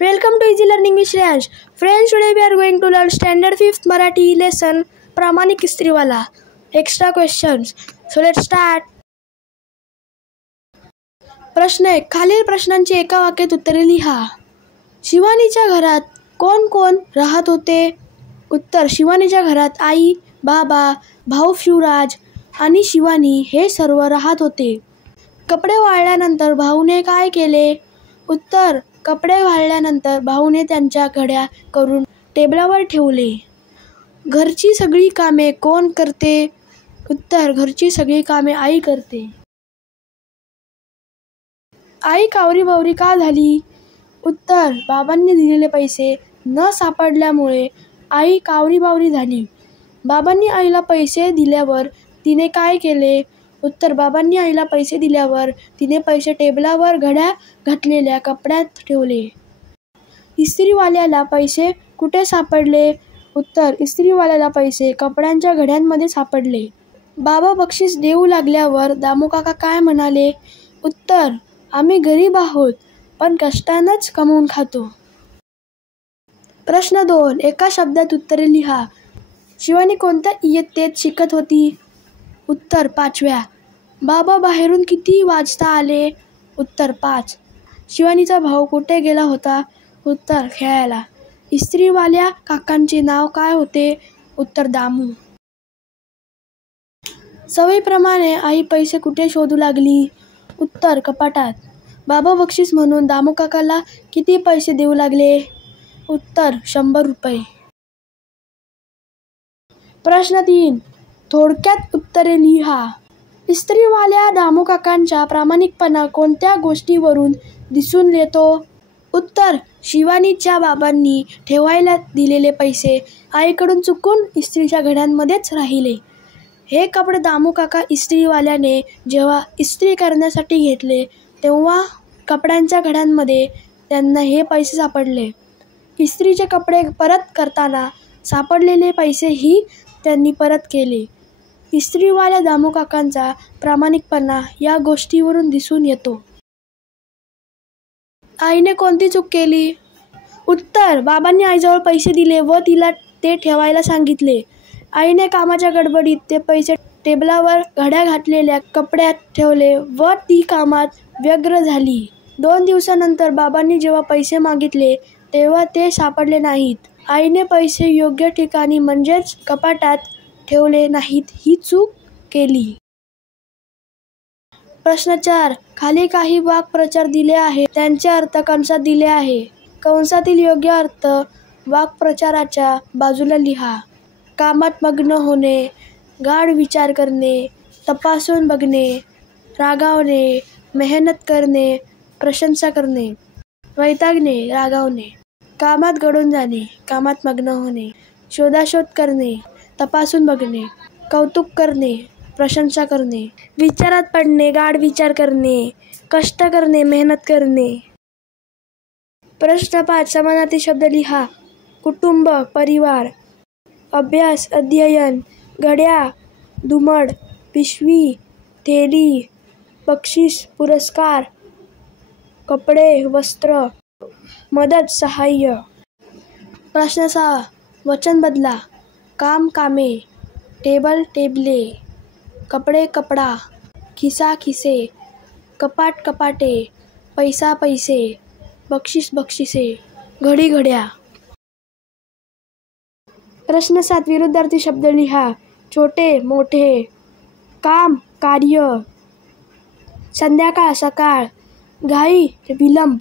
Welcome to Easy Learning with Shreyansh. Friends, today we are going to learn Standard 5th Marathi lesson प्रामाणिक इस्त्रीवाला. Extra questions. So let's start. प्रश्न 1. खालील प्रश्नांची एका वाक्यात उत्तरे लिहा. शिवानीच्या घरात कोण कोण राहत होते? उत्तर. शिवानीच्या घरात आई, बाबा, भाऊ शिवराज आणि शिवानी हे सर्व राहत होते. कपडे वाळल्यानंतर भाऊने काय केले? उत्तर. कपडे वाळल्यानंतर भाऊने त्यांच्या घड्या करून टेबलावर ठेवले. घरची सगळी कामे कोण करते? उत्तर. घरची सगळी कामे आई करते. आई कावरीबावरी का झाली? उत्तर. बाबांनी दिलेले पैसे न सापडल्यामुळे आई कावरीबावरी झाली. बाबांनी आईला पैसे दिल्यावर तिने काय केले? उत्तर. बाबांनी आईला पैसे दिल्यावर तिने पैसे टेबलावर घड्या घातलेल्या कपड्यात ठेवले. इस्त्रीवाल्याला पैसे कुठे सापडले? उत्तर. इस्त्रीवाल्याला पैसे कपड्यांच्या घड्यांमध्ये सापडले. बाबा बक्षीस देऊ लागल्यावर दामूकाका काय म्हणाले? उत्तर. आम्ही गरीब आहोत पण कष्टानंच कमवून खातो. प्रश्न 2. एका शब्दात उत्तरे लिहा. शिवानी कोणत्या इयत्तेत शिकत होती? उत्तर. 5व्या. बाबा बाहेरून किती वाजता आले? उत्तर. 5. शिवानीचा भाऊ कुठे गेला होता? उत्तर. खेळायला. इस्त्रीवाल्या काकांचे नाव काय होते? उत्तर. दामू. सवयीप्रमाणे आई पैसे कुठे शोधू लागली? उत्तर. कपाटात. बाबा बक्षीस म्हणून दामूकाकाला किती पैसे देऊ लागले? उत्तर. 100 रुपये. प्रश्न 3. थोडक्यात उत्तरे लिहा. इस्त्रीवाल्या दामूकाकांचा प्रामाणिकपणा कोणत्या गोष्टीवरून दिसून येतो? उत्तर. शिवानीच्या बाबांनी ठेवायला दिलेले पैसे आईकडून चुकून इस्त्रीच्या घड्यांमध्येच राहिले. हे कपडे दामूकाका इस्त्रीवाल्याने जेव्हा इस्त्री करण्यासाठी घेतले तेव्हा कपड्यांच्या घड्यांमध्ये त्यांना हे पैसे सापडले. इस्त्रीचे कपडे परत करताना सापडलेले पैसेही त्यांनी परत केले. इस्त्रीवाल्या दामूकाकांचा प्रामाणिकपणा या गोष्टीवरून दिसून येतो. आईने कोणती चूक केली? उत्तर. बाबांनी आईजवळ पैसे दिले व तिला ते ठेवायला सांगितले. आईने कामाच्या गडबडीत ते पैसे टेबलावर घड्या घातलेल्या कपड्यात ठेवले व ती कामात व्यग्र झाली. 2 दिवसानंतर बाबांनी जेव्हा पैसे मागितले तेव्हा ते सापडले नाहीत. आईने पैसे योग्य ठिकाणी म्हणजेच कपाटात ठेवले नाहीत ही चूक केली. प्रश्न 4. खाली काही वाक्प्रचार दिले आहे त्यांचे अर्थ कंसात दिले आहे. कंसातील योग्य अर्थ वाक्प्रचाराच्या बाजूला लिहा. कामात मग्न होणे, गाढ विचार करणे, तपासून बघणे, रागावणे, मेहनत करणे, प्रशंसा करणे, वैतागणे, रागावणे, कामात गढून जाणे, कामात मग्न होणे, शोधाशोध करणे, तपासून बघणे, कौतुक करणे, प्रशंसा करणे, विचारात पडणे, गाढ विचार करणे, कष्ट करणे, मेहनत करणे. प्रश्न 5. समानार्थी शब्द लिहा. कुटुंब, परिवार. अभ्यास, अध्ययन, घड्या, धुमड, पिशवी, थैली, बक्षीस, पुरस्कार, कपडे, वस्त्र, मदत, सहाय्य. प्रश्न 6. वचन बदला. काम, कामे, टेबल, टेबले, कपडे, कपडा, खिसा, खिसे, कपाट, कपाटे, पैसा, पैसे, बक्षीस, बक्षिसे, घडी, घड्या. प्रश्न 7. विरुद्धार्थी शब्द लिहा. छोटे, मोठे, काम, कार्य, संध्याकाळ, सकाळ, घाई, विलंब,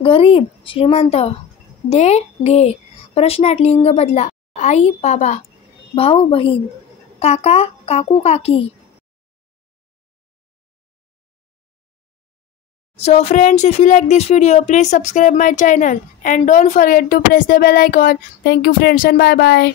गरीब, श्रीमंत, दे, घे. प्रश्नात लिंग बदला. आई, बाबा, भाऊ, बहीण, काका, काकू, काकी. So friends, if you like this video, please subscribe my channel and don't forget to press the bell icon. Thank you friends and bye bye.